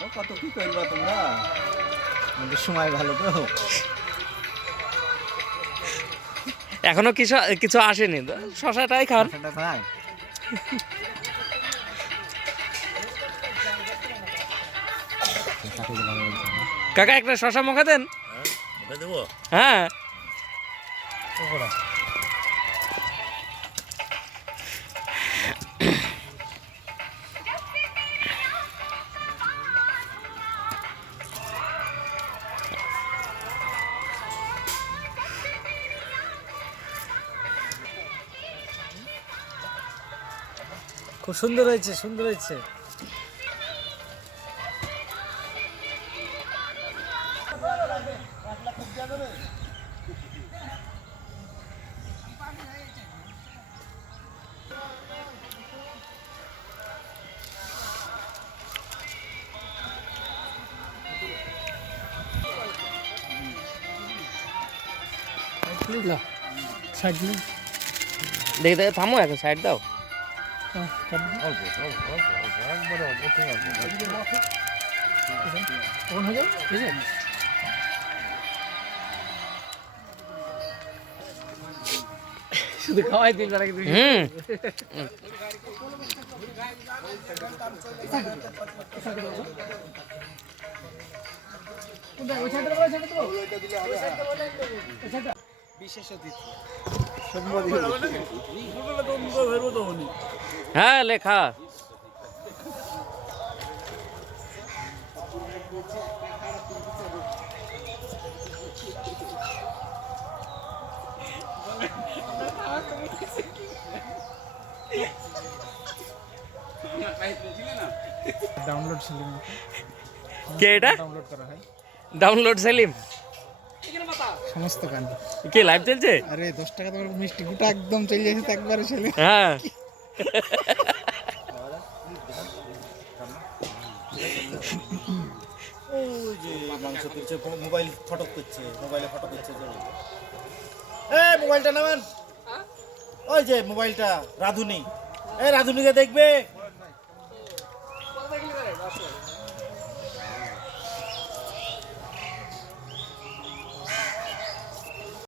আরও কত কি করবা তোমরা? আমাদের সময় ভালো তো। এখনও কিছু কিছু আসেনি তো? শশাটাই খান। কাকা একটা শশা মুখে দেন। হ্যাঁ খুব সুন্দর হয়েছে সুন্দর হয়েছে। সাইড দেখে থামো এখন সাইড দাও। অল্প অল্প অল্প অল্প একবারে অল্প ঠিক অল্প তখন হয়ে যাবে ঠিক বিশেষ অতিথি। হ্যাঁ লেখা। ডাউনলোড ছিল কে এটা? ডাউনলোড করা হয়। ডাউনলোড সেলিম সমস্ত গান। কে লাইভ চলছে? আরে দশ টাকা তোমার মিষ্টি গোটা একদম চলে যাচ্ছে তো একবারে ছেলে। হ্যাঁ। মাংস তুলছে মোবাইল ফটক করছে মোবাইলে ফটক করছে এ মোবাইলটা নামান। ওই যে মোবাইলটা রাধুনি। এ রাধুনিকে দেখবে?